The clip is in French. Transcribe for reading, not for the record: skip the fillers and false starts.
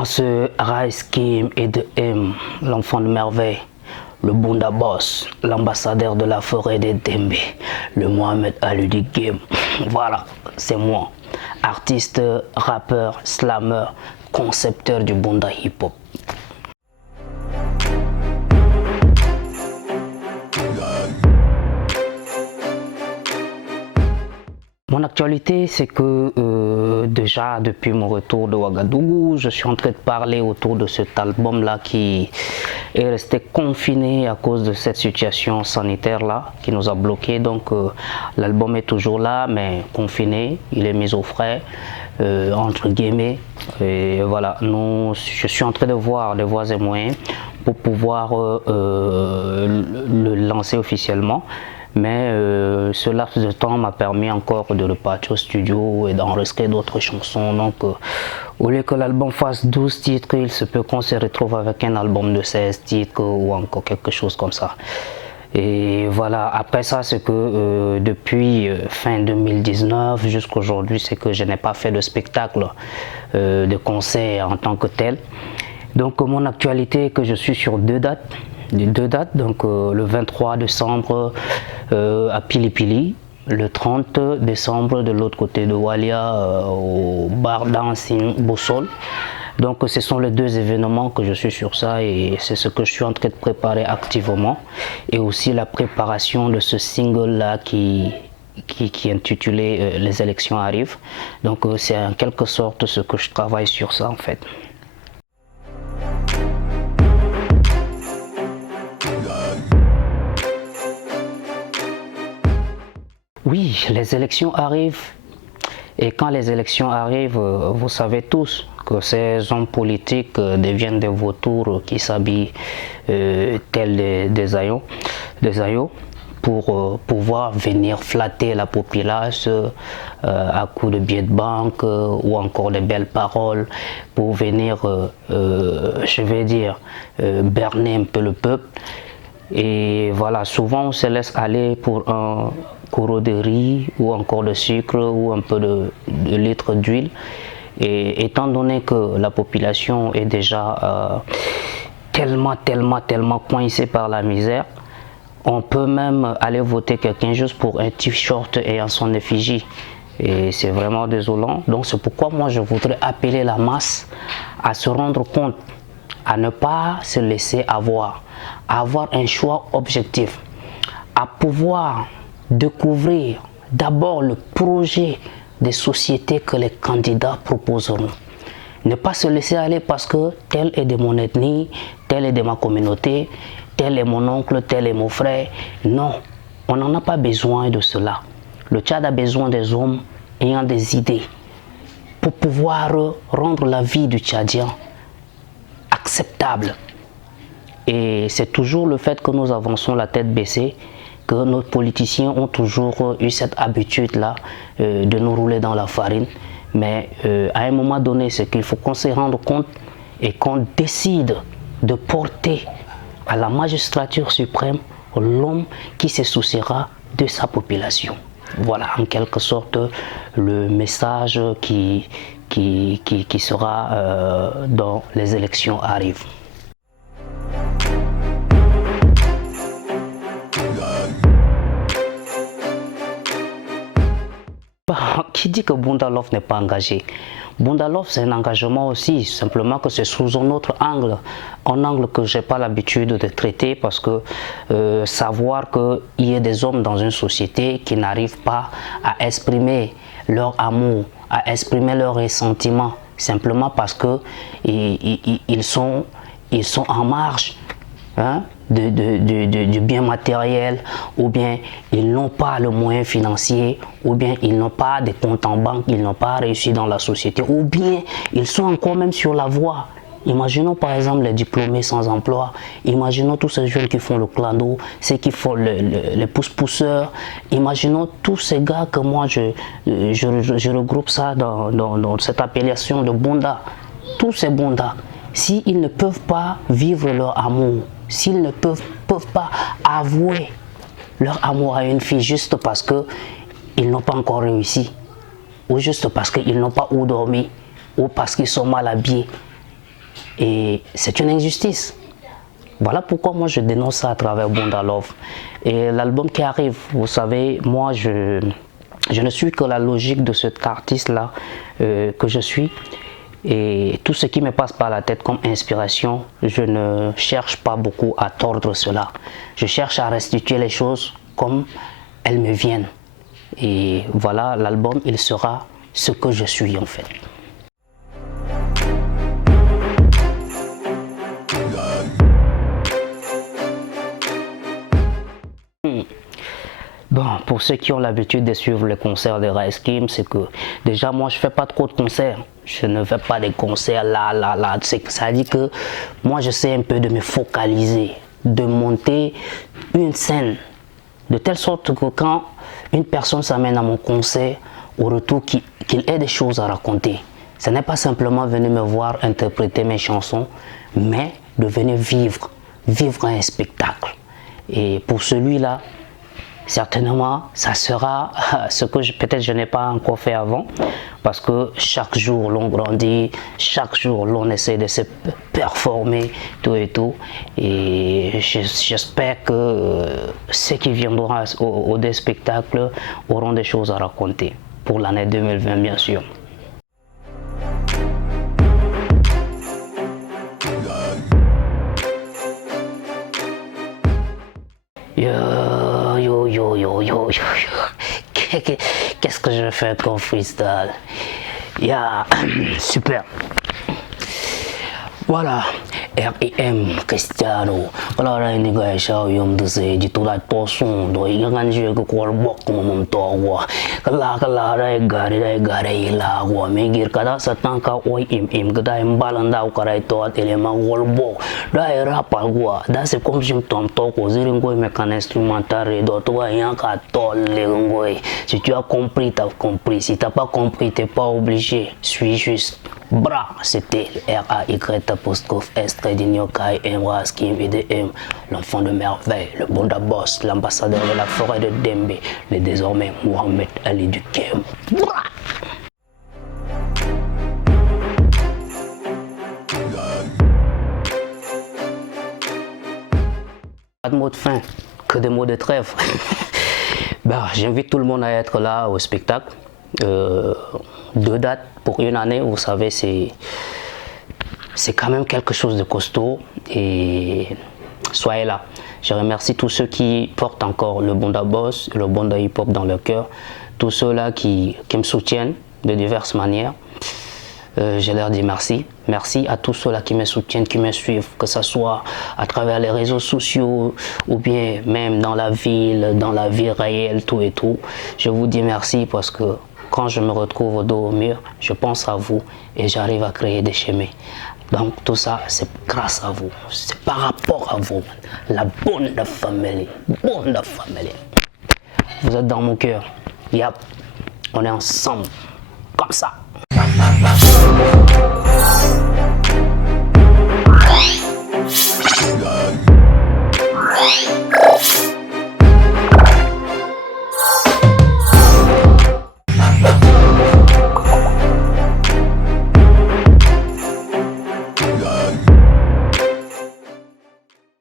Dans ce Rice Kim et de M, l'enfant de merveille, le Bunda Boss, l'ambassadeur de la forêt des Dembe, le Mohamed Ali du game. Voilà, c'est moi, artiste, rappeur, slammer, concepteur du Bunda hip hop. Mon actualité, c'est que déjà depuis mon retour de Ouagadougou, je suis en train de parler autour de cet album-là qui est resté confiné à cause de cette situation sanitaire-là qui nous a bloqués. Donc l'album est toujours là, mais confiné, il est mis au frais, entre guillemets. Et voilà, je suis en train de voir des voies et moyens pour pouvoir le lancer officiellement. Mais ce laps de temps m'a permis encore de repartir au studio et d'enregistrer d'autres chansons. Donc au lieu que l'album fasse 12 titres, il se peut qu'on se retrouve avec un album de 16 titres ou encore quelque chose comme ça. Et voilà, après ça, c'est que depuis fin 2019 jusqu'à aujourd'hui, c'est que je n'ai pas fait de spectacle, de concert en tant que tel. Donc mon actualité est que je suis sur deux dates, donc le 23 décembre à Pili Pili, le 30 décembre de l'autre côté de Walia au bar Dancing Bossol. Donc ce sont les deux événements que je suis sur ça et c'est ce que je suis en train de préparer activement. Et aussi la préparation de ce single là qui est intitulé Les élections arrivent. Donc c'est en quelque sorte ce que je travaille sur ça en fait. Oui, les élections arrivent et quand les élections arrivent, vous savez tous que ces hommes politiques deviennent des vautours qui s'habillent tels des aïeux pour pouvoir venir flatter la population à coups de billets de banque ou encore de belles paroles pour venir, je vais dire, berner un peu le peuple. Et voilà, souvent on se laisse aller pour un koro de riz ou encore de sucre ou un peu de litre d'huile. Et étant donné que la population est déjà tellement coincée par la misère, on peut même aller voter quelqu'un juste pour un t-shirt ayant son effigie. Et c'est vraiment désolant. Donc c'est pourquoi moi je voudrais appeler la masse à se rendre compte, à ne pas se laisser avoir, à avoir un choix objectif, à pouvoir découvrir d'abord le projet des sociétés que les candidats proposeront. Ne pas se laisser aller parce que tel est de mon ethnie, tel est de ma communauté, tel est mon oncle, tel est mon frère. Non, on n'en a pas besoin de cela. Le Tchad a besoin des hommes ayant des idées pour pouvoir rendre la vie du Tchadien acceptable. Et c'est toujours le fait que nous avançons la tête baissée que nos politiciens ont toujours eu cette habitude-là de nous rouler dans la farine. Mais à un moment donné, c'est qu'il faut qu'on se rende compte et qu'on décide de porter à la magistrature suprême l'homme qui se souciera de sa population. Voilà en quelque sorte le message qui sera dans les élections arrivent. Qui dit que Bunda Love n'est pas engagé? Bunda Love, c'est un engagement aussi, simplement que c'est sous un autre angle, un angle que je n'ai pas l'habitude de traiter parce que savoir qu'il y a des hommes dans une société qui n'arrivent pas à exprimer leur amour, à exprimer leur ressentiment, simplement parce qu'ils sont en marge du bien matériel, ou bien ils n'ont pas le moyen financier, ou bien ils n'ont pas de compte en banque, ils n'ont pas réussi dans la société, ou bien ils sont encore même sur la voie. Imaginons par exemple les diplômés sans emploi, imaginons tous ces jeunes qui font le clando, ceux qui font les pousse-pousseurs, imaginons tous ces gars que moi je regroupe ça dans cette appellation de Bunda. Tous ces Bunda, s'ils ne peuvent pas vivre leur amour, s'ils ne peuvent pas avouer leur amour à une fille juste parce qu'ils n'ont pas encore réussi, ou juste parce qu'ils n'ont pas où dormir, ou parce qu'ils sont mal habillés, Et c'est une injustice. Voilà pourquoi moi je dénonce ça à travers Bunda Love. Et l'album qui arrive, vous savez, moi je ne suis que la logique de cet artiste-là que je suis. Et tout ce qui me passe par la tête comme inspiration, je ne cherche pas beaucoup à tordre cela. Je cherche à restituer les choses comme elles me viennent. Et voilà, l'album, il sera ce que je suis en fait. Bon, pour ceux qui ont l'habitude de suivre les concerts de Raeeskim, c'est que déjà moi je fais pas trop de concerts. Je ne fais pas des concerts là. Ça dit que moi j'essaie un peu de me focaliser, de monter une scène. De telle sorte que quand une personne s'amène à mon concert, au retour qu'il ait des choses à raconter. Ce n'est pas simplement venir me voir interpréter mes chansons, mais de venir vivre un spectacle. Et pour celui-là, certainement, ça sera ce que peut-être je n'ai pas encore fait avant, parce que chaque jour l'on grandit, chaque jour l'on essaie de se performer, tout et tout. Et j'espère que ceux qui viendront au des spectacles auront des choses à raconter pour l'année 2020, bien sûr. Qu'est-ce que je fais comme freestyle? Super. Voilà, R.I.M. Cristiano. Kalau ada ini guys, yang tu saya jitulah tosung, doi kan juga keluar ngomong tawa. Kalau ada gare ilah gua mikir kada setangka oi im kada embalanda ukara itu atele magolbo. Dai rapal gua, dah se comme je tom toko zirin goi mekan instrumental do toi yang ka tolle goi. Si tu as compris, t'as compris. Si t'as pas compris, t'es pas obligé. Suis juste. Bra, c'était R.A.Y.S. Dinyokai, Raeeskim, IDM, l'enfant de merveille, le Bunda Boss, l'ambassadeur de la forêt de Dembe, le désormais Mohamed Ali du Kem. Bra. Pas de mots de fin, que des mots de trêve. J'invite tout le monde à être là au spectacle. 2 dates pour une année, vous savez, c'est quand même quelque chose de costaud et soyez là. Je remercie tous ceux qui portent encore le Bunda Boss, le Bunda Hip Hop dans leur cœur, tous ceux-là qui me soutiennent de diverses manières. Je leur dis merci. Merci à tous ceux-là qui me soutiennent, qui me suivent, que ce soit à travers les réseaux sociaux ou bien même dans la ville, dans la vie réelle, tout et tout. Je vous dis merci parce que quand je me retrouve au dos au mur, je pense à vous et j'arrive à créer des chemins. Donc tout ça, c'est grâce à vous. C'est par rapport à vous. La Bunda Family. Bunda Family. Vous êtes dans mon cœur. Yep. On est ensemble. Comme ça.